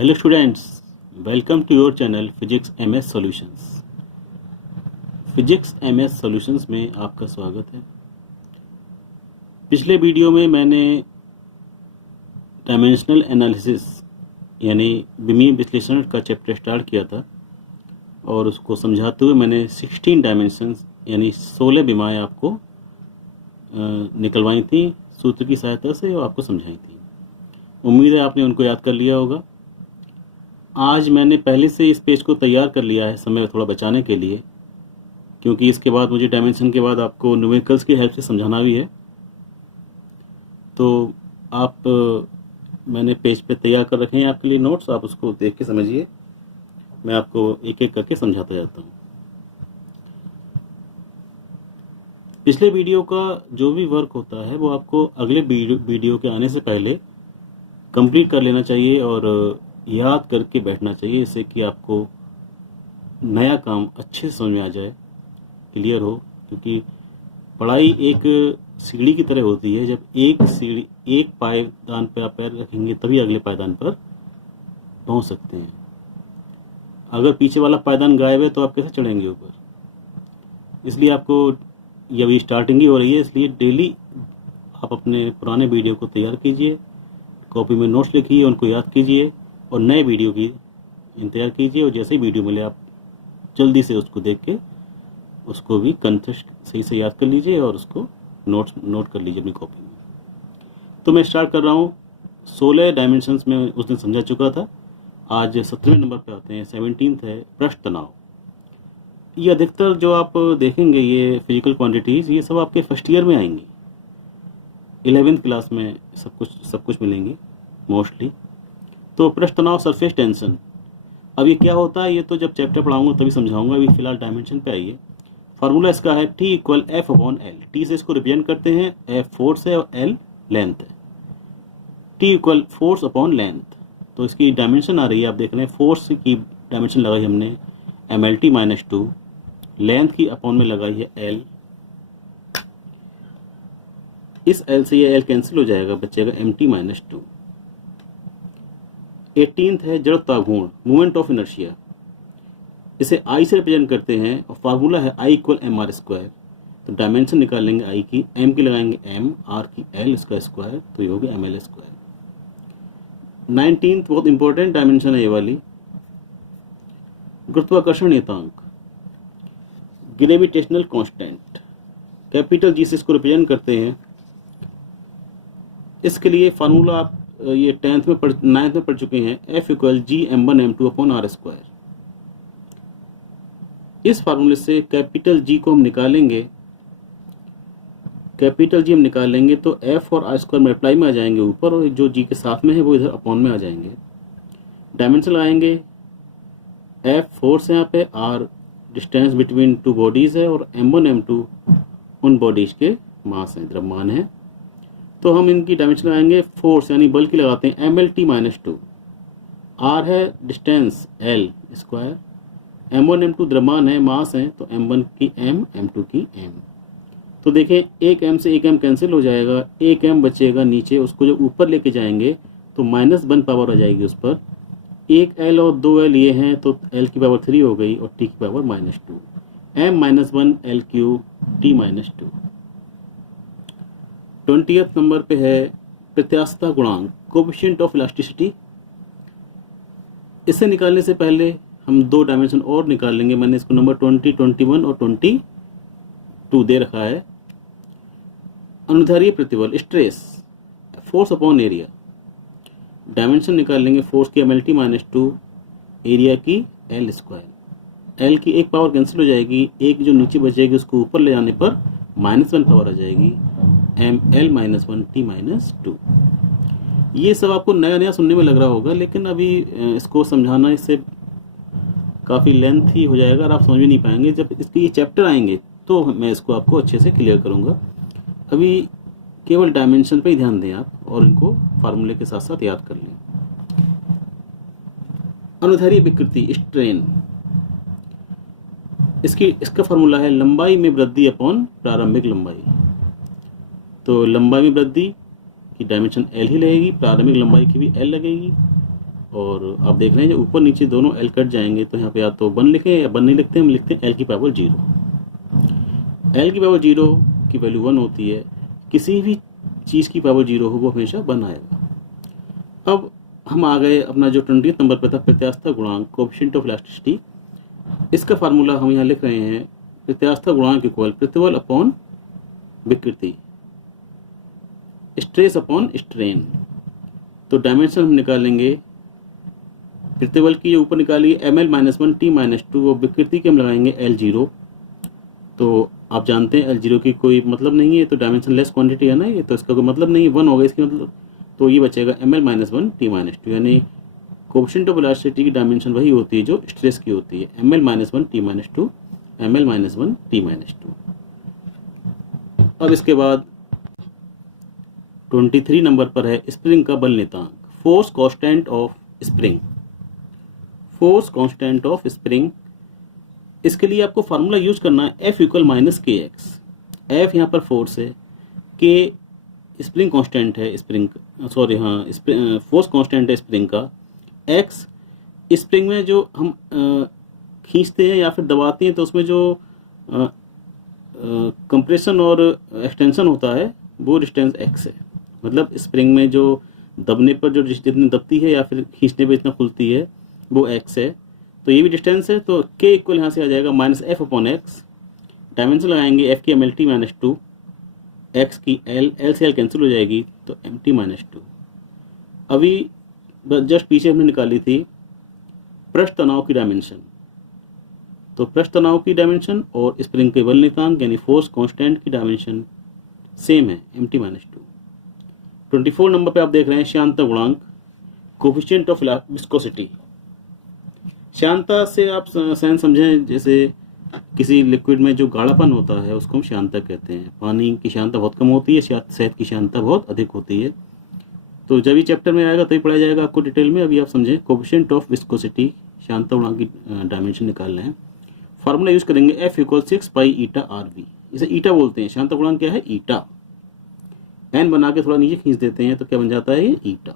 Hello students, welcome to your channel physics MS solutions. Physics MS solutions में आपका स्वागत है। पिछले वीडियो में मैंने डायमेंशनल एनालिसिस यानी विमीय विश्लेषण का चैप्टर स्टार्ट किया था और उसको समझाते हुए मैंने 16 डायमेंशंस यानी 16 विमाएँ आपको निकलवाई थी सूत्र की सहायता से और आपको समझाई थी। उम्मीद है आपने उनको याद कर लिया होगा। आज मैंने पहले से इस पेज को तैयार कर लिया है समय थोड़ा बचाने के लिए, क्योंकि इसके बाद मुझे डायमेंशन के बाद आपको न्यूमेरिकल्स की हेल्प से समझाना भी है। तो आप मैंने पेज पे तैयार कर रखे हैं आपके लिए नोट्स, आप उसको देख के समझिए। मैं आपको एक एक करके समझाता जाता हूँ। पिछले वीडियो का जो भी वर्क होता है वो आपको अगले वीडियो के आने से पहले कंप्लीट कर लेना चाहिए और याद करके बैठना चाहिए, इससे कि आपको नया काम अच्छे से समझ में आ जाए, क्लियर हो। क्योंकि पढ़ाई एक सीढ़ी की तरह होती है। जब एक पायदान पर आप पैर रखेंगे तभी अगले पायदान पर पहुंच सकते हैं। अगर पीछे वाला पायदान गायब है तो आप कैसे चढ़ेंगे ऊपर। इसलिए आपको ये अभी स्टार्टिंग ही हो रही है, इसलिए डेली आप अपने पुराने वीडियो को तैयार कीजिए, कॉपी में नोट्स लिखिए, उनको याद कीजिए और नए वीडियो की इंतजार कीजिए। और जैसे ही वीडियो मिले आप जल्दी से उसको देख के उसको भी कंसेप्ट सही से याद कर लीजिए और उसको नोट कर लीजिए अपनी कॉपी में। तो मैं स्टार्ट कर रहा हूँ। 16 डायमेंशंस में उस दिन समझा चुका था। आज 17वें नंबर पे आते हैं। 17th है पृष्ठ तनाव। ये अधिकतर जो आप देखेंगे ये फिजिकल क्वांटिटीज़ ये सब आपके फर्स्ट ईयर में आएंगी। 11th क्लास में सब कुछ मिलेंगी मोस्टली। तो पृष्ठ तनाव, सरफेस टेंशन। अब ये क्या होता है ये तो जब चैप्टर पढ़ाऊंगा तभी समझाऊंगा। अभी फिलहाल डायमेंशन पे आइए। फार्मूला इसका है T = F/L। T से इसको रिप्रेजेंट करते हैं, F फोर्स है और L लेंथ है। T = फोर्स/लेंथ। तो इसकी डायमेंशन आ रही है, आप देख रहे हैं फोर्स की डायमेंशन लगाई हमने mlt-2, लेंथ की अपॉन में लगाई है L। इस L से ये L कैंसिल हो जाएगा, बचेगा mt-2। 18th है जड़त्व गुण, मूवमेंट ऑफ इनर्शिया। इसे I से रिप्रेजेंट करते हैं और फार्मूला है I = mr²। तो डायमेंशन निकालेंगे I की, M की लगाएंगे M, R की L इसका स्क्वायर, तो ये होगी ml²। 19th बहुत इंपॉर्टेंट डायमेंशन है ये वाली, गुरुत्वाकर्षण नियतांक, ग्रेविटेशनल कांस्टेंट। कैपिटल G से इसको रिप्रेजेंट करते हैं। इसके लिए फार्मूला आप ये 9th में पढ़ चुके हैं, F = Gm1m2/r²। इस फार्मूले से कैपिटल G को हम निकालेंगे। कैपिटल G हम निकालेंगे तो F और r² मल्टीप्लाई में आ जाएंगे ऊपर, और जो G के साथ में है वो इधर अपॉन में आ जाएंगे। डायमेंशन लगाएंगे, F फोर्स है यहाँ पे, R distance between two bodies है और m1 m2 उन बॉडीज के मास है, द्रव्यमान है। तो हम इनकी डायमेंशन लगाएंगे, फोर्स यानी बल की लगाते हैं mlt-2, r है distance l square, m1 m2 द्रव्यमान है, मास है, तो m1 की m, m2 की m। तो देखें एक m से एक m कैंसिल हो जाएगा, एक m बचेगा नीचे, उसको जब ऊपर लेके जाएंगे तो -1 पावर आ जाएगी उस पर। एक l और 2l ये हैं तो l की पावर 3 हो गई और t की power -2, m-1 l³ t-2। 20th number पे है प्रत्यास्थता गुणांक, कोएफिशिएंट ऑफ इलास्टिसिटी। इसे निकालने से पहले हम दो डायमेंशन और निकाल लेंगे। मैंने इसको नंबर 20, 21 और 22 दे रखा है। अनुदैर्ध्य प्रतिबल, स्ट्रेस, फोर्स/एरिया। डायमेंशन निकाल लेंगे, फोर्स की mlt-2, एरिया की L²। L की एक पावर कैंसिल हो जाएगी, एक जो नीचे बचेगी उसको ऊपर ले जाने पर -1 पावर आ जाएगी, ml-1 t-2। ये सब आपको नया नया सुनने में लग रहा होगा, लेकिन अभी इसको समझाना इससे काफ़ी लेंथ ही हो जाएगा और आप समझ भी नहीं पाएंगे। जब इसके ये चैप्टर आएंगे तो मैं इसको आपको अच्छे से क्लियर करूँगा। अभी केवल डायमेंशन पे ही ध्यान दें आप और इनको फार्मूले के साथ साथ याद कर लें। अनुदैर्ध्य विकृति, स्ट्रेन। इसका फार्मूला है लंबाई में वृद्धि अपॉन प्रारंभिक लंबाई। तो लंबाई में वृद्धि की डायमेंशन L ही लगेगी, प्रारंभिक लंबाई की भी L लगेगी। और आप देख रहे हैं जो ऊपर नीचे दोनों एल कट जाएंगे, तो यहाँ पे या तो 1 लिखें या 1 नहीं लिखते, हम लिखते हैं एल की पावर 0। एल की पावर 0 की वैल्यू 1 होती है, किसी भी चीज़ की पावर 0 हो वो हमेशा 1 आएगा। अब हम आ गए अपना जो 20 नंबर पर था, प्रत्यास्थता गुणांक, कोएफिशिएंट ऑफ इलास्टिसिटी। इसका फार्मूला हम यहाँ लिख रहे हैं, प्रत्यास्थता गुणांक इक्वल प्रतिबल अपॉन विकृति, स्ट्रेस अपॉन स्ट्रेन। तो डायमेंशन हम निकालेंगे, प्रतिबल की ऊपर निकालिए ml-1 t-2, और विकृति के हम लगाएंगे L0। तो आप जानते हैं L0 की कोई मतलब नहीं है, तो डायमेंशन लेस क्वांटिटी है ना ये, तो इसका कोई मतलब नहीं है, 1 होगा इसकी मतलब, तो ये बचेगा ml-1 t-2, यानी कोएफिशिएंट ऑफ इलास्टिसिटी की डायमेंशन वही होती है जो स्ट्रेस की होती है, ml-1 t-2, ml-1 t-2। अब इसके बाद 23 नंबर पर है स्प्रिंग का बल नियतांक, force constant of spring. Force constant of spring, इसके लिए आपको फार्मूला यूज करना है F इक्वल -kx। F यहाँ पर फोर्स है, K स्प्रिंग कांस्टेंट है, फोर्स कांस्टेंट है स्प्रिंग का, X स्प्रिंग में जो हम खींचते हैं या फिर दबाते हैं तो उसमें जो कंप्रेशन और एक्सटेंशन होता है वो डिस्टेंस x है। मतलब स्प्रिंग में जो दबने पर जो जितनी दबती है या फिर खींचने पर इतना खुलती है वो x है, तो ये भी डिस्टेंस है। तो k इक्वल यहाँ से आ जाएगा -f/x, डायमेंशन लगाएंगे f की mlt-2, x की l से l कैंसिल हो जाएगी तो mt-2। अभी जस्ट पीछे हमने निकाली थी पृष्ठ तनाव की डायमेंशन, तो पृष्ठ तनाव की डायमेंशन और स्प्रिंग के बल नियतांक यानी फोर्स कांस्टेंट की डायमेंशन सेम है, mt-2। 24 नंबर पे आप देख रहे हैं श्यानता गुणांक, कोएफिशिएंट ऑफ विस्कोसिटी। श्यानता से आप सहन समझें, जैसे किसी लिक्विड में जो गाढ़ापन होता है उसको हम श्यानता कहते हैं। पानी की श्यानता बहुत कम होती है, शहद की श्यानता बहुत अधिक होती है। तो जब ये चैप्टर में आएगा तभी पढ़ा जाएगा आपको डिटेल में। अभी आप समझें कोएफिशिएंट ऑफ विस्कोसिटी, श्यानता गुणांक की डायमेंशन निकालना है। फार्मूला यूज करेंगे F इक्वल 6π-η/RV, इसे ईटा बोलते हैं। श्यानता गुणांक क्या है? ईटा। n बना के थोड़ा नीचे खींच देते हैं तो क्या बन जाता है? ये ईटा।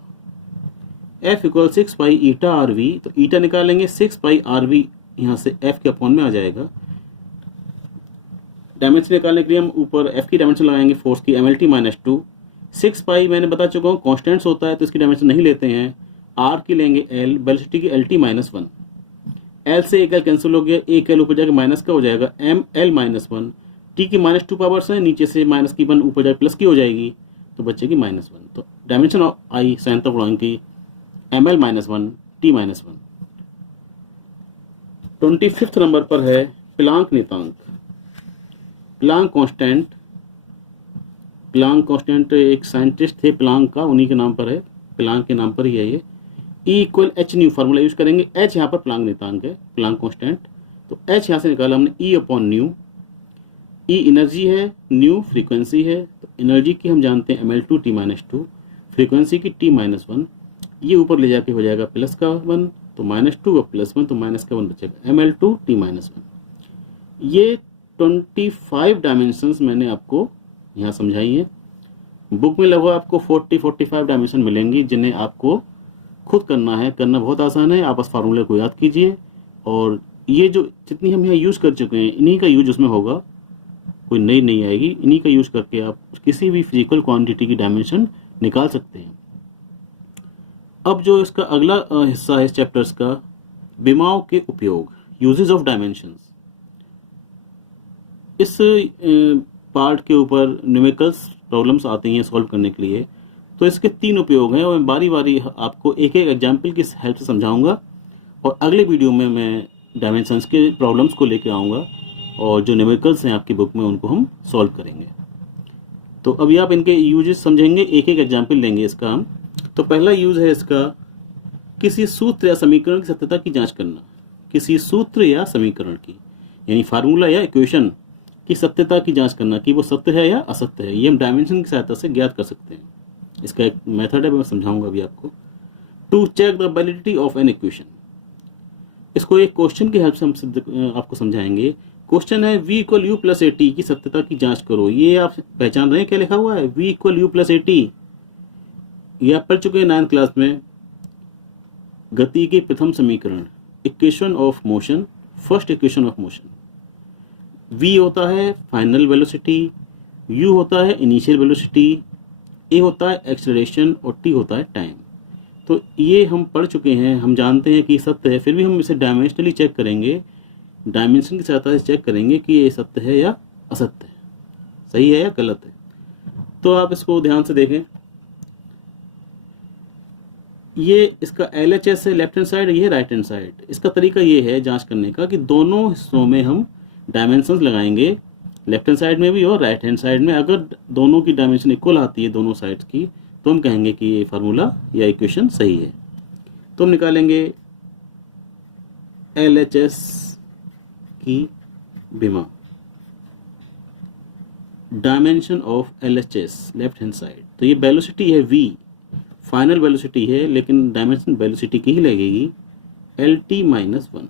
F इक्वल 6π-η/RV, तो ईटा निकालेंगे 6π/RV, यहाँ से F के अपॉन में आ जाएगा। डायमेंशन निकालने के लिए हम ऊपर F की डायमेंशन लगाएंगे फोर्स की mlt-2। 6π मैंने बता चुका हूँ कॉन्स्टेंट्स होता है तो इसकी डायमेंशन नहीं लेते हैं। R की लेंगे L, वेलोसिटी की lt-1, L से एक L कैंसिल हो गया, एक L ऊपर जाके माइनस का हो जाएगा ml-1, T की -2 पावर्स है, नीचे से माइनस की 1 ऊपर जाके प्लस की हो जाएगी तो बचेगी -1। तो डायमेंशन आई श्यानता गुणांक की ml-1 t-1। 25 नंबर पर है प्लांक नियतांक, प्लांक कांस्टेंट। प्लांक कांस्टेंट एक साइंटिस्ट थे प्लांक का, उन्हीं के नाम पर है, प्लांक के नाम पर ही है ये। E equal H new formula use करेंगे, H यहाँ पर प्लांक नियतांक है, प्लांक कांस्टेंट, तो H यहाँ से निकाला हमने E/न्यू। E एनर्जी है, न्यू फ्रीक्वेंसी है, तो एनर्जी की हम जानते हैं ml2 t-2, फ्रीक्वेंसी की t-1, ये ऊपर ले जाके हो जाएगा प्लस का 1, तो -2 और +1 तो माइनस का 1 बचेगा, ml2 t-1। ये 25 डायमेंशंस मैंने आपको यहाँ समझाई है। बुक में लगभग आपको 40-45 डायमेंशन मिलेंगी जिन्हें आपको खुद करना है। करना बहुत आसान है, आप बस फार्मूले को याद कीजिए और ये जो जितनी हम यहाँ यूज़ कर चुके हैं इन्हीं का यूज उसमें होगा, कोई नई नहीं आएगी। इन्हीं का यूज करके आप किसी भी फिजिकल क्वांटिटी की डायमेंशन निकाल सकते हैं। अब जो इसका अगला हिस्सा है इस चैप्टर्स का, विमाओं के उपयोग, यूजेस ऑफ डायमेंशंस। इस पार्ट के ऊपर न्यूमेरिकल्स प्रॉब्लम्स आती हैं सॉल्व करने के लिए, तो इसके 3 उपयोग हैं और मैं बारी बारी आपको एक एक एग्जाम्पल की हेल्प से समझाऊंगा और अगले वीडियो में मैं डायमेंशंस के प्रॉब्लम्स को लेकर आऊँगा और जो न्यूमेरिकल्स हैं आपकी बुक में उनको हम सॉल्व करेंगे। तो अभी आप इनके यूजेस समझेंगे, एक एक एग्जाम्पल लेंगे इसका हम। तो पहला यूज है इसका, किसी सूत्र या समीकरण की सत्यता की जांच करना। किसी सूत्र या समीकरण की यानी फार्मूला या इक्वेशन की सत्यता की जांच करना कि वो सत्य है या असत्य है, ये हम डायमेंशन की सहायता से ज्ञात कर सकते हैं। इसका एक मेथड है, मैं समझाऊंगा अभी आपको। To check the validity of an equation, इसको एक क्वेश्चन की हेल्प से हम आपको समझाएंगे। क्वेश्चन है v equal you plus A T की सत्यता की जांच करो। ये आप पहचान रहे हैं क्या लिखा हुआ है? v equal you plus A T, ये आप पढ़ चुके हैं 9th क्लास में। गति के प्रथम समीकरण, equation of motion, first equation of motion. v होता है फाइनल वेलोसिटी, u होता है इनिशियल वेलोसिटी, a होता है एक्सेलरेशन और t होता है टाइम। तो ये हम पढ़ चुके हैं, हम जानते हैं कि सत्य है, फिर भी हम इसे डायमेंशनली चेक करेंगे, डायमेंशन की सहायता से चेक करेंगे कि ये सत्य है या असत्य है, सही है या गलत है। तो आप इसको ध्यान से देखें, ये इसका LHS है लेफ्ट हैंड साइड, ये राइट हैंड साइड। इसका तरीका ये है जांच करने का कि दोनों हिस्सों में हम डायमेंशंस लगाएंगे, लेफ्ट हैंड साइड में भी और राइट हैंड साइड में। अगर दोनों की डायमेंशन इक्वल आती है दोनों साइड्स की, तो हम कहेंगे कि ये फार्मूला या इक्वेशन सही है। तो हम निकालेंगे LHS की विमा, dimension of LHS left hand side. तो ये वेलोसिटी है v, फाइनल वेलोसिटी है, लेकिन डायमेंशन वेलोसिटी की ही लगेगी, LT-1।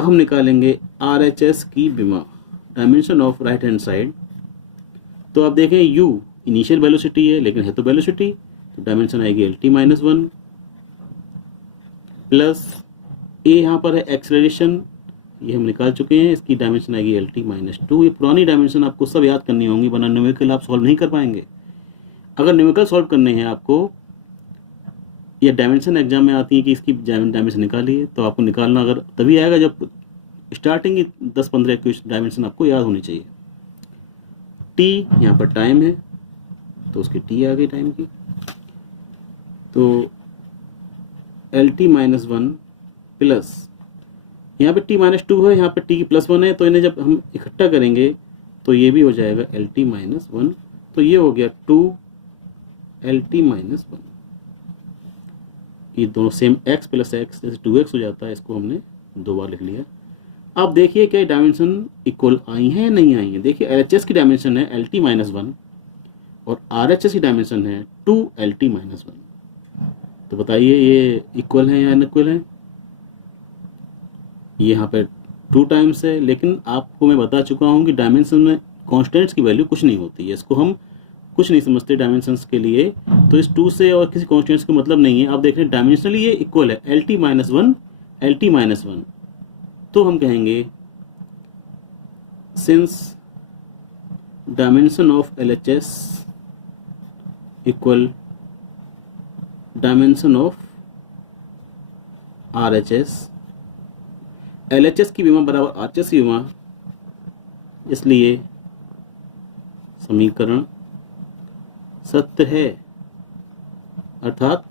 हम निकालेंगे RHS की विमा, dimension of right hand side. तो आप देखें u इनिशियल वेलोसिटी है, लेकिन है तो वेलोसिटी, तो डायमेंशन आएगी LT-1 प्लस a यहाँ पर है एक्सेलरेशन, ये हम निकाल चुके हैं, इसकी डायमेंशन आएगी LT-2। ये पुरानी डायमेंशन आपको सब याद करनी होंगी, वरना न्यूमेरिकल आप सॉल्व नहीं कर पाएंगे। अगर न्यूमेरिकल सॉल्व करने हैं आपको, या डायमेंशन एग्जाम में आती है कि इसकी डायमेंशन निकालिए, तो आपको निकालना अगर तभी आएगा जब स्टार्टिंग की 10-15 डायमेंशन आपको याद होनी चाहिए। t यहाँ पर टाइम है, तो उसकी t आ गई टाइम की, तो LT-1 प्लस यहाँ पे t-2 है, यहाँ पे t की +1 है, तो इन्हें जब हम इकट्ठा करेंगे तो ये भी हो जाएगा LT-1, तो ये हो गया 2LT-1। ये दोनों सेम x प्लस x जैसे 2x हो जाता है, इसको हमने 2 बार लिख लिया। अब देखिए क्या डायमेंशन इक्वल आई हैं या नहीं आई हैं। देखिए LHS की डायमेंशन है LT-1 और RHS की डायमेंशन है 2LT-1। तो बताइए ये इक्वल है या अनइक्वल है। ये यहाँ पे 2 टाइम्स है, लेकिन आपको मैं बता चुका हूँ कि डायमेंशन में कॉन्स्टेंट्स की वैल्यू कुछ नहीं होती है, इसको हम कुछ नहीं समझते डायमेंशंस के लिए। तो इस 2 से और किसी कॉन्स्टेंट्स का मतलब नहीं है। आप देख रहे हैं डायमेंशनली ये इक्वल है, LT-1 LT-1। तो हम कहेंगे since dimension of LHS equal dimension of RHS, LHS की विमा बराबर RHS की विमा, इसलिए समीकरण सत्य है। अर्थात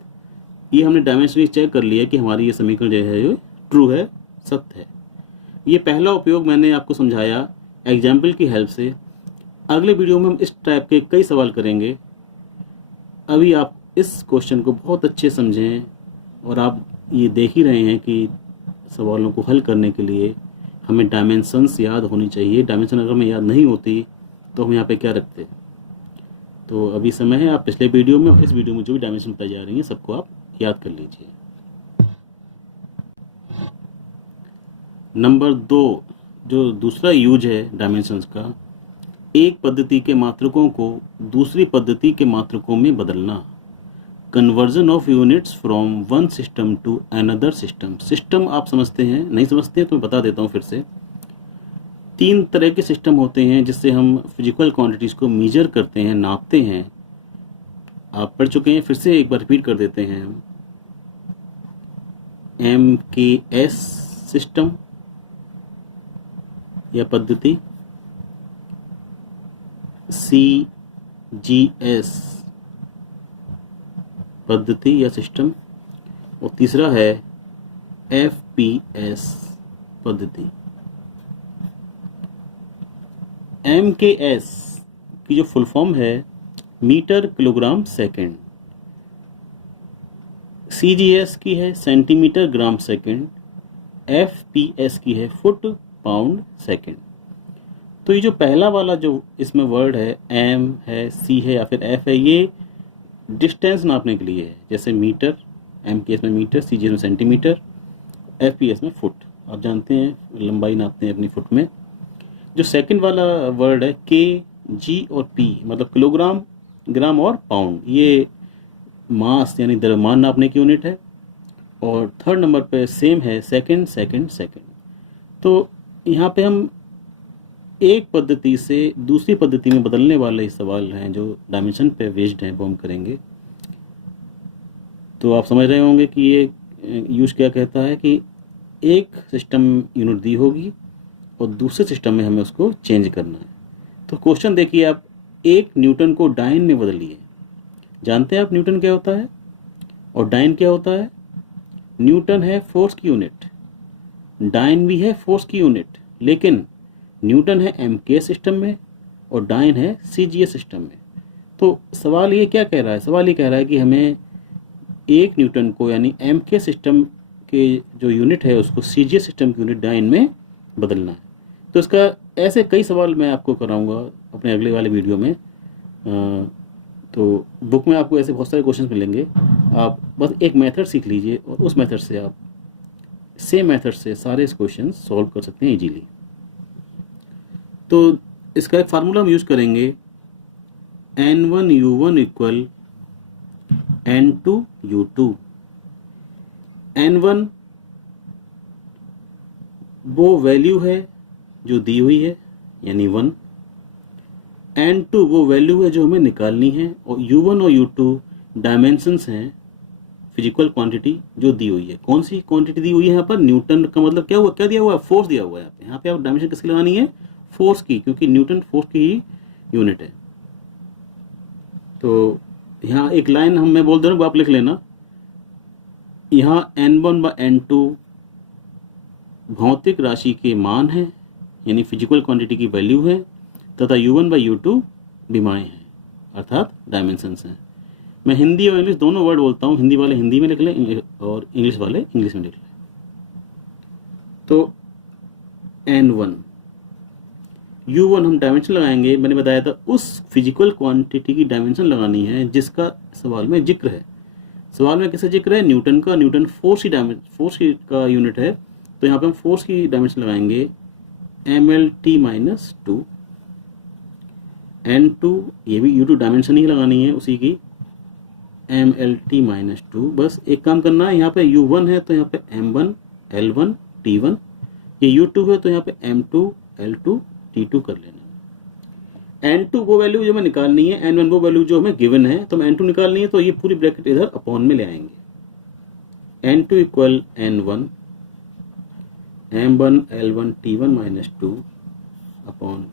ये हमने डायमेंशनली चेक कर लिया कि हमारी ये समीकरण जो है ये ट्रू है, सत्य है। ये पहला उपयोग मैंने आपको समझाया एग्जाम्पल की हेल्प से। अगले वीडियो में हम इस टाइप के कई सवाल करेंगे। अभी आप इस क्वेश्चन को बहुत अच्छे समझें, और आप ये देख ही रहे हैं कि सवालों को हल करने के लिए हमें डायमेंशंस याद होनी चाहिए। डायमेंशन अगर हमें याद नहीं होती तो हम यहाँ पे क्या रखते। तो अभी समय है, आप पिछले वीडियो में और इस वीडियो में जो भी डायमेंशन बताई जा रही हैं सबको आप याद कर लीजिए। नंबर 2, जो दूसरा यूज है डायमेंशंस का, एक पद्धति के मात्रकों को दूसरी पद्धति के मात्रकों में बदलना। Conversion of units from one system to another system. System आप समझते हैं, नहीं समझते हैं तो मैं बता देता हूँ फिर से। 3 तरह के सिस्टम होते हैं जिससे हम फिजिकल क्वांटिटीज को मेजर करते हैं, नापते हैं। आप पढ़ चुके हैं, फिर से एक बार रिपीट कर देते हैं। MKS सिस्टम या पद्धति, CGS पद्धति या सिस्टम, और तीसरा है FPS पद्धति। MKS की जो फुल फॉर्म है मीटर किलोग्राम सेकंड, CGS की है सेंटीमीटर ग्राम सेकंड, FPS की है फुट पाउंड सेकंड। तो ये जो पहला वाला जो इसमें वर्ड है, M है, C है या फिर F है, ये डिस्टेंस नापने के लिए है। जैसे मीटर, MKS में मीटर, CGS में सेंटीमीटर, FPS में फुट। आप जानते हैं लंबाई नापते हैं अपनी फुट में। जो सेकंड वाला वर्ड है K, G और P, मतलब किलोग्राम, ग्राम और पाउंड, ये मास यानी द्रव्यमान नापने की यूनिट है, और थर्ड नंबर पे सेम है सेकंड सेकंड सेकंड। तो यहाँ पे हम एक पद्धति से दूसरी पद्धति में बदलने वाले सवाल हैं जो डायमेंशन पे बेस्ड हैं, वो हम करेंगे। तो आप समझ रहे होंगे कि ये यूज क्या कहता है कि एक सिस्टम यूनिट दी होगी और दूसरे सिस्टम में हमें उसको चेंज करना है। तो क्वेश्चन देखिए आप, 1 न्यूटन को डाइन में बदलिए। जानते हैं आप न्यूटन क्या होता है और डाइन क्या होता है? न्यूटन है फोर्स की यूनिट, डाइन भी है फोर्स की यूनिट, लेकिन न्यूटन है एमके सिस्टम में और डाइन है सीजीएस सिस्टम में। तो सवाल ये क्या कह रहा है? सवाल ये कह रहा है कि हमें 1 न्यूटन को यानी एमके सिस्टम के जो यूनिट है उसको सीजीएस सिस्टम की यूनिट डाइन में बदलना है। तो इसका ऐसे कई सवाल मैं आपको कराऊंगा अपने अगले वाले वीडियो में। तो बुक में आपको ऐसे बहुत सारे क्वेश्चन मिलेंगे, आप बस एक मेथड सीख लीजिए और उस मेथड से आप सेम मेथड से सारे क्वेश्चन सॉल्व कर सकते हैं इजीली। तो इसका एक फार्मूला हम यूज करेंगे, N1U1 इक्वल N2U2। N1 वो वैल्यू है जो दी हुई है यानी 1, N2 वो वैल्यू है जो हमें निकालनी है, और U1 और U2 डायमेंशंस हैं, फिजिकल क्वांटिटी जो दी हुई है। कौन सी क्वांटिटी दी हुई है यहाँ पर? न्यूटन का मतलब क्या हुआ, क्या दिया हुआ है? फोर्स दिया हुआ है। यहाँ पे आप डायमेंशन किसकी लगानी है? फोर्स की, क्योंकि न्यूटन फोर्स की ही यूनिट है। तो यहाँ एक लाइन मैं बोल दे रहा हूँ, आप लिख लेना। यहाँ N1 व N2 भौतिक राशि के मान है यानी फिजिकल क्वांटिटी की वैल्यू है, तथा U1 व U2 डिमाएँ हैं अर्थात डायमेंशंस हैं। मैं हिंदी और इंग्लिश दोनों वर्ड बोलता हूँ, हिंदी वाले हिंदी में लिख लें और इंग्लिश वाले इंग्लिश में लिख लें। तो N1 U1 हम डायमेंशन लगाएंगे, मैंने बताया था उस फिजिकल क्वांटिटी की डायमेंशन लगानी है जिसका सवाल में जिक्र है। सवाल में किसका जिक्र है? न्यूटन का। न्यूटन फोर्स की का यूनिट है, तो यहाँ पे हम फोर्स की डायमेंशन लगाएंगे MLT-2। N2 ये भी U2 डायमेंशन ही लगानी है उसी की, MLT-2। बस एक काम करना है, यहाँ पे U1 है तो यहाँ पे M1 L1 T1, ये U2 है तो यहाँ पे M2 L2 T2 कर लेना। N2 वो वैल्यू जो हमें निकालनी है, N1 वो वैल्यू जो हमें गिवन है, तो हमें N2 निकालनी है, तो ये पूरी ब्रैकेट इधर अपॉन में ले आएंगे। N2 equal N1 M1 L1 T1 - 2 upon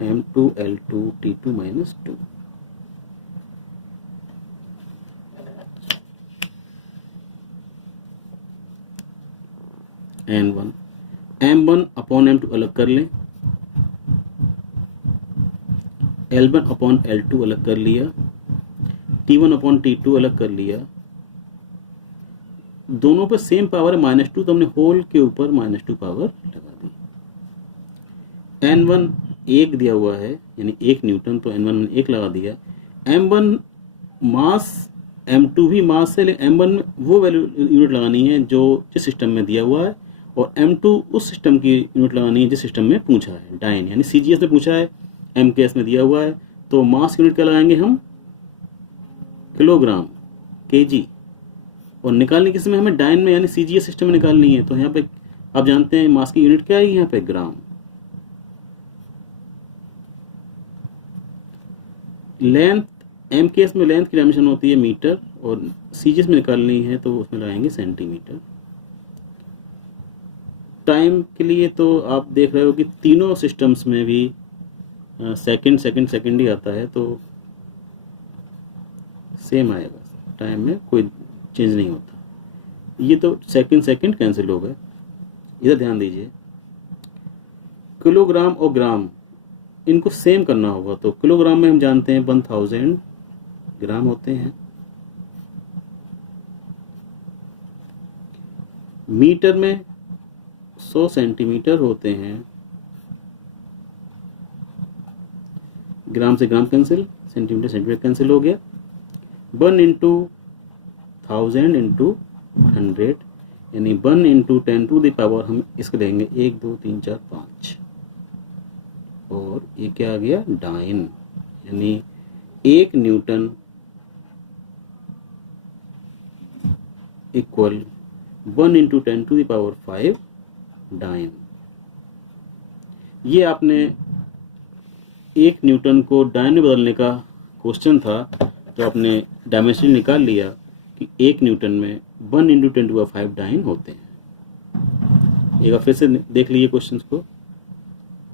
M2 L2 T2 - 2। N1 M1 upon M2 अलग कर लें, L1 अपॉन L2 अलग कर लिया, T1 अपॉन T2 अलग कर लिया। दोनों पर सेम पावर है -2, तो हमने होल के ऊपर -2 पावर लगा दी। N1 1 दिया हुआ है यानी 1 न्यूटन, तो N1 में 1 लगा दिया। M1 मास, M2 भी मास है, लेकिन M1 में वो वैल्यू यूनिट लगानी है जो जिस सिस्टम में दिया हुआ है, और M2 उस सिस्टम की यूनिट लगानी है जिस सिस्टम में पूछा है, डाइन यानी CGS में पूछा है, MKS में दिया हुआ है। तो मास यूनिट क्या लगाएंगे हम? किलोग्राम, केजी, और निकालनी किस में? हमें डाइन में यानी CGS सिस्टम में निकालनी है। तो यहाँ पे आप जानते हैं मास की यूनिट क्या है, यहाँ पे ग्राम। लेंथ, MKS में लेंथ की डायमेंशन होती है मीटर, और CGS में निकालनी है तो उसमें लगाएंगे सेंटीमीटर। टाइम के लिए तो आप देख रहे हो कि तीनों सिस्टम्स में भी सेकंड सेकंड सेकंड ही आता है, तो सेम आएगा, टाइम में कोई चेंज नहीं होता। ये तो सेकंड सेकंड कैंसिल हो गए। इधर ध्यान दीजिए, किलोग्राम और ग्राम इनको सेम करना होगा। तो किलोग्राम में हम जानते हैं 1000 ग्राम होते हैं, मीटर में 100 सेंटीमीटर होते हैं, ग्राम से gram cancel, centimetre centimetre cancel हो गया। 1 इंटू 1000 इंटू 100 यानी 1 इंटू 10⁻, हम इसके देंगे 1 2 3 4 5, और ये क्या आ गया? डाइन, यानी 1 न्यूटन इक्वल 1 इंटू 10⁵ डाइन। ये आपने 1 न्यूटन को डाइन में बदलने का क्वेश्चन था, तो आपने डायमेंशन निकाल लिया कि 1 न्यूटन में 1 इंटू 10⁵ डाइन होते हैं। एक बार फिर से देख लीजिए क्वेश्चन को।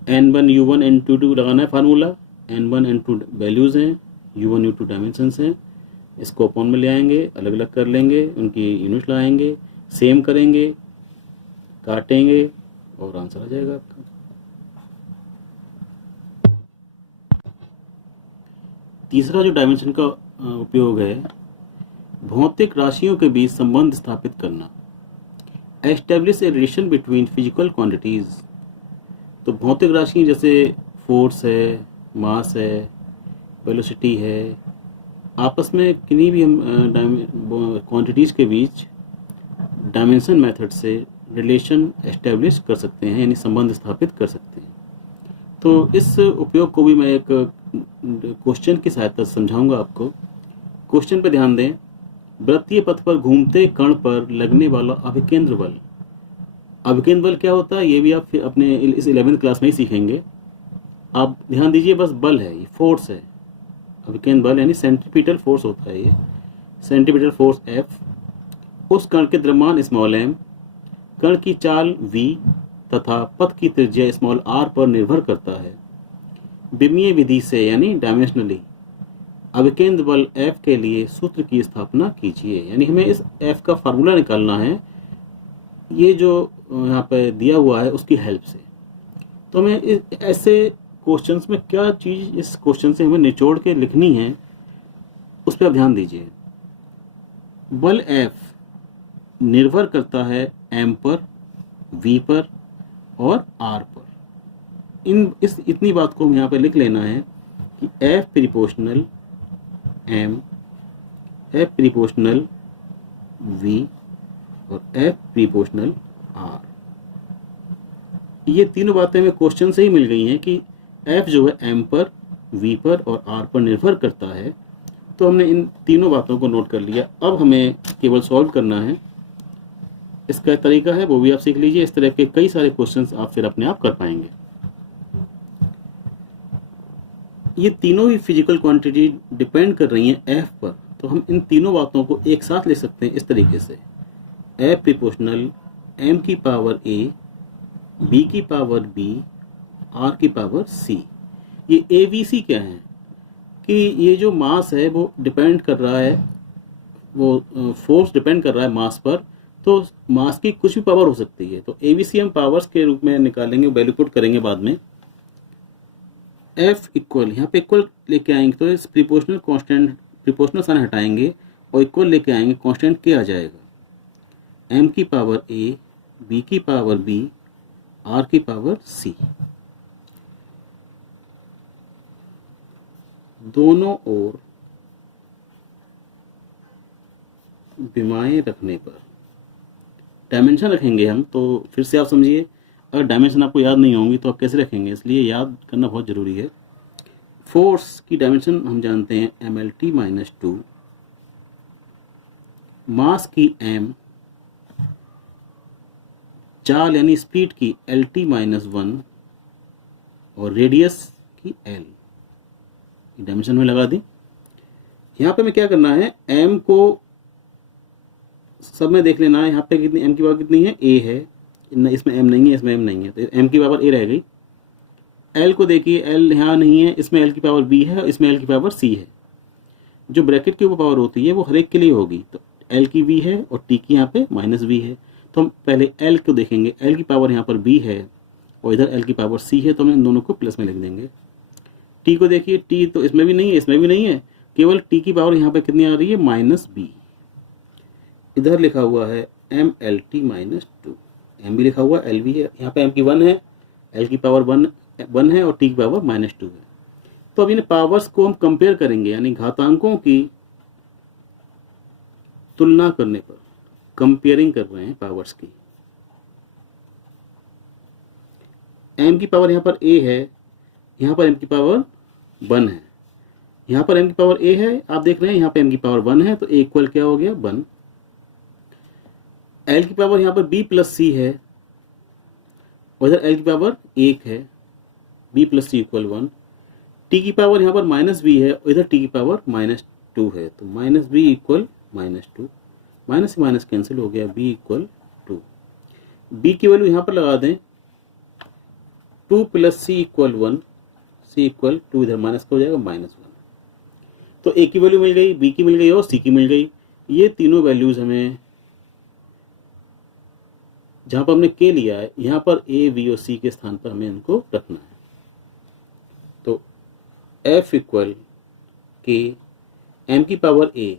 N1 U1 N2 लगाना है फार्मूला। N1 N2 वैल्यूज़ हैं, U1 U2 डायमेंशंस हैं। इसको अपॉन में ले आएंगे, अलग अलग कर लेंगे, उनकी यूनिट लगाएंगे, सेम करेंगे, काटेंगे और आंसर आ जाएगा आपका। तीसरा जो डायमेंशन का उपयोग है, भौतिक राशियों के बीच संबंध स्थापित करना। Establish a relation between physical quantities. तो भौतिक राशि जैसे फोर्स है, मास है, वेलोसिटी है, आपस में किन्हीं भी हम क्वांटिटीज़ के बीच डायमेंशन मेथड से रिलेशन एस्टेब्लिश कर सकते हैं, यानी संबंध स्थापित कर सकते हैं। तो इस उपयोग को भी मैं एक क्वेश्चन की सहायता से समझाऊंगा आपको। क्वेश्चन पर ध्यान दें। वृत्तीय पथ पर घूमते कण पर लगने वाला अभिकेंद्र बल। अभिकेंद्र बल क्या होता है ये भी आप अपने इस 11वीं क्लास में ही सीखेंगे। आप ध्यान दीजिए, बस बल है, ये फोर्स है। अभिकेंद्र बल यानी सेंट्रीपिटल फोर्स होता है, ये सेंट्रीपिटल फोर्स F उस कण के द्रव्यमान स्मॉल m, कण की चाल v तथा पथ की त्रिज्या स्मॉल r पर निर्भर करता है। विमीय विधि से यानी डायमेंशनली अभिकेंद्र बल F के लिए सूत्र की स्थापना कीजिए। यानी हमें इस F का फार्मूला निकालना है, ये जो यहाँ पे दिया हुआ है उसकी हेल्प से। तो हमें ऐसे क्वेश्चंस में क्या चीज़ इस क्वेश्चन से हमें निचोड़ के लिखनी है, उस पर आप ध्यान दीजिए। बल F निर्भर करता है m पर, v पर और r पर। इतनी बात को हम यहाँ पे लिख लेना है कि F proportional m, F proportional v और F प्रिपोर्शनल r। ये तीनों बातें हमें क्वेश्चन से ही मिल गई हैं कि F जो है m पर, v पर और r पर निर्भर करता है। तो हमने इन तीनों बातों को नोट कर लिया। अब हमें केवल सॉल्व करना है। इसका तरीका है वो भी आप सीख लीजिए। इस तरह के कई सारे क्वेश्चंस आप फिर अपने आप कर पाएंगे। ये तीनों ही फिजिकल क्वांटिटी डिपेंड कर रही हैं F पर, तो हम इन तीनों बातों को एक साथ लिख सकते हैं इस तरीके से। F प्रिपोर्शनल m की पावर a, b की पावर b, r की पावर c। ये a b c क्या है कि ये जो मास है वो डिपेंड कर रहा है, वो फोर्स डिपेंड कर रहा है मास पर। तो मास की कुछ भी पावर हो सकती है, तो ABC हम पावर्स के रूप में निकालेंगे, वैल्यू पुट करेंगे बाद में। F इक्वल, यहाँ पे इक्वल लेके आएंगे तो इस प्रिपोर्शनल कांस्टेंट, प्रिपोर्शनल साइन हटाएंगे और इक्वल लेके आएंगे, कांस्टेंट क्या आ जाएगा, m की पावर a, b की पावर b, r की पावर c। दोनों ओर विमाएं रखने पर डायमेंशन रखेंगे हम। तो फिर से आप समझिए, अगर डायमेंशन आपको याद नहीं होंगी तो आप कैसे रखेंगे, इसलिए याद करना बहुत ज़रूरी है। फोर्स की डायमेंशन हम जानते हैं mlt-2, मास की m, चाल यानी स्पीड की lt-1 और रेडियस की l। डायमेंशन में लगा दी। यहाँ पे हमें क्या करना है, m को सब में देख लेना है। यहाँ पे कितनी m की पावर कितनी है, a है, इसमें m नहीं है, इसमें m नहीं है, तो m की पावर a रह गई। l को देखिए, l यहाँ नहीं है, इसमें l की पावर b है, इसमें l की पावर c है। जो ब्रैकेट के ऊपर पावर होती है वो हर एक के लिए होगी, तो l की v है और t की यहाँ पे -v है। तो हम पहले l को देखेंगे, l की पावर यहाँ पर b है और इधर l की पावर c है, तो हम इन दोनों को प्लस में लिख देंगे। t को देखिए, t तो इसमें भी नहीं है, इसमें भी नहीं है, केवल t की पावर यहाँ पे कितनी आ रही है, -b। इधर लिखा हुआ है mlt-2, m भी लिखा हुआ है, l भी है, यहाँ पे m की 1 है, l की पावर 1 है और t की पावर -2 है। तो अब इन पावर्स को हम कंपेयर करेंगे, यानी घातांकों की तुलना करने पर कंपेयरिंग कर रहे हैं पावर्स की। m की पावर यहाँ पर a है, यहाँ पर m की पावर 1 है, यहाँ पर m की पावर a है, आप देख रहे हैं यहाँ पे m की पावर 1 है, तो a इक्वल क्या हो गया, 1। एल की पावर यहाँ पर बी प्लस सी है और इधर एल की पावर 1 है, बी प्लस सी इक्वल 1। टी की पावर यहाँ पर माइनस बी है और इधर टी की पावर -2 है, तो माइनस बी इक्वल -2, माइनस से माइनस कैंसिल हो गया, बी इक्वल 2। बी की वैल्यू यहाँ पर लगा दें, 2 प्लस सी इक्वल 1, सी इक्वल 2, इधर माइनस का हो जाएगा -1। तो ए की वैल्यू मिल गई, बी की मिल गई और सी की मिल गई। ये तीनों वैल्यूज हमें, जहां पर हमने के लिया है, यहाँ पर ए बी और सी के स्थान पर हमें इनको रखना है। तो एफ इक्वल के एम की पावर ए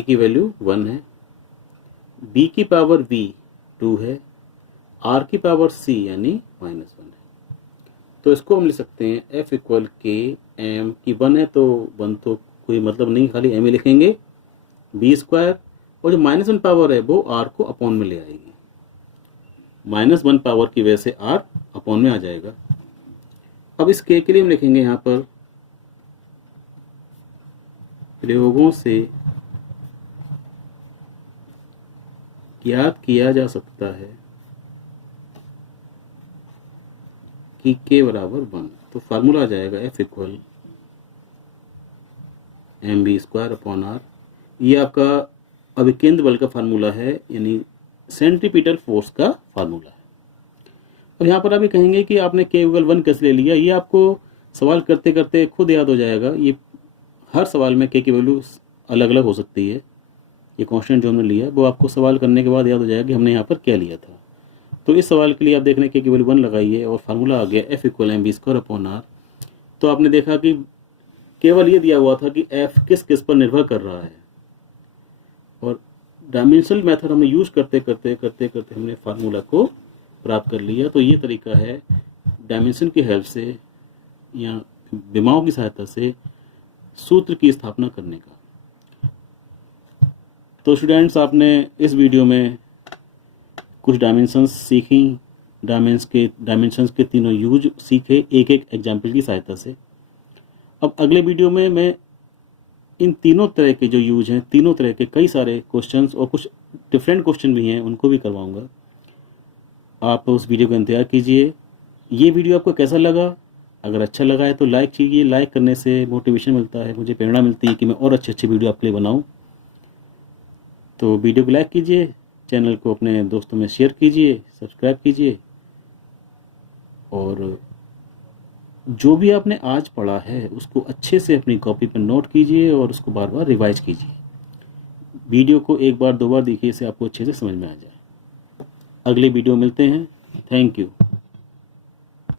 की वैल्यू 1 है, बी की पावर बी 2 है, आर की पावर सी यानी -1 है। तो इसको हम लिख सकते हैं एफ इक्वल के एम की 1 है तो 1 तो कोई मतलब नहीं, खाली एम ही लिखेंगे, बी स्क्वायर, और जो -1 पावर है वो आर को अपॉन में ले आएगी, -1 पावर की वजह से आर अपॉन में आ जाएगा। अब इस के लिए हम लिखेंगे यहाँ पर, प्रयोगों से ज्ञात किया जा सकता है कि के बराबर 1, तो फार्मूला आ जाएगा F equal M B square upon R. ये आपका अभिकेंद्र बल का फार्मूला है, यानी सेंट्रीपिटल फोर्स का फार्मूला है। और यहाँ पर आप ये कहेंगे कि आपने के इक्वल 1 कैसे ले लिया, ये आपको सवाल करते करते खुद याद हो जाएगा। ये हर सवाल में के की वैल्यू अलग अलग हो सकती है, ये कांस्टेंट जो हमने लिया वो आपको सवाल करने के बाद याद हो जाएगा कि हमने यहाँ पर क्या लिया था। तो इस सवाल के लिए आप देख रहे हैं के की वैल्यू 1 लगाइए और फार्मूला आ गया F equal M B square upon R. तो आपने देखा कि केवल ये दिया हुआ था कि एफ किस किस पर निर्भर कर रहा है, और डायमेंशनल मेथड हमने यूज करते करते हमने फार्मूला को प्राप्त कर लिया। तो ये तरीका है डायमेंशन की हेल्प से या विमाओं की सहायता से सूत्र की स्थापना करने का। तो स्टूडेंट्स, आपने इस वीडियो में कुछ डायमेंशंस सीखी, डायमेंशंस के तीनों यूज सीखे एक एक एग्जाम्पल की सहायता से। अब अगले वीडियो में मैं इन तीनों तरह के जो यूज हैं, तीनों तरह के कई सारे क्वेश्चंस और कुछ डिफरेंट क्वेश्चन भी हैं, उनको भी करवाऊंगा। आप उस वीडियो का इंतजार कीजिए। ये वीडियो आपको कैसा लगा? अगर अच्छा लगा है तो लाइक कीजिए। लाइक करने से मोटिवेशन मिलता है, मुझे प्रेरणा मिलती है कि मैं और अच्छे वीडियो आपके लिए बनाऊं। तो वीडियो को लाइक कीजिए, चैनल को अपने दोस्तों में शेयर कीजिए, सब्सक्राइब कीजिए, और जो भी आपने आज पढ़ा है उसको अच्छे से अपनी कॉपी पर नोट कीजिए और उसको बार बार रिवाइज कीजिए। वीडियो को एक बार दो बार देखिए, इससे आपको अच्छे से समझ में आ जाए। अगले वीडियो मिलते हैं। Thank you.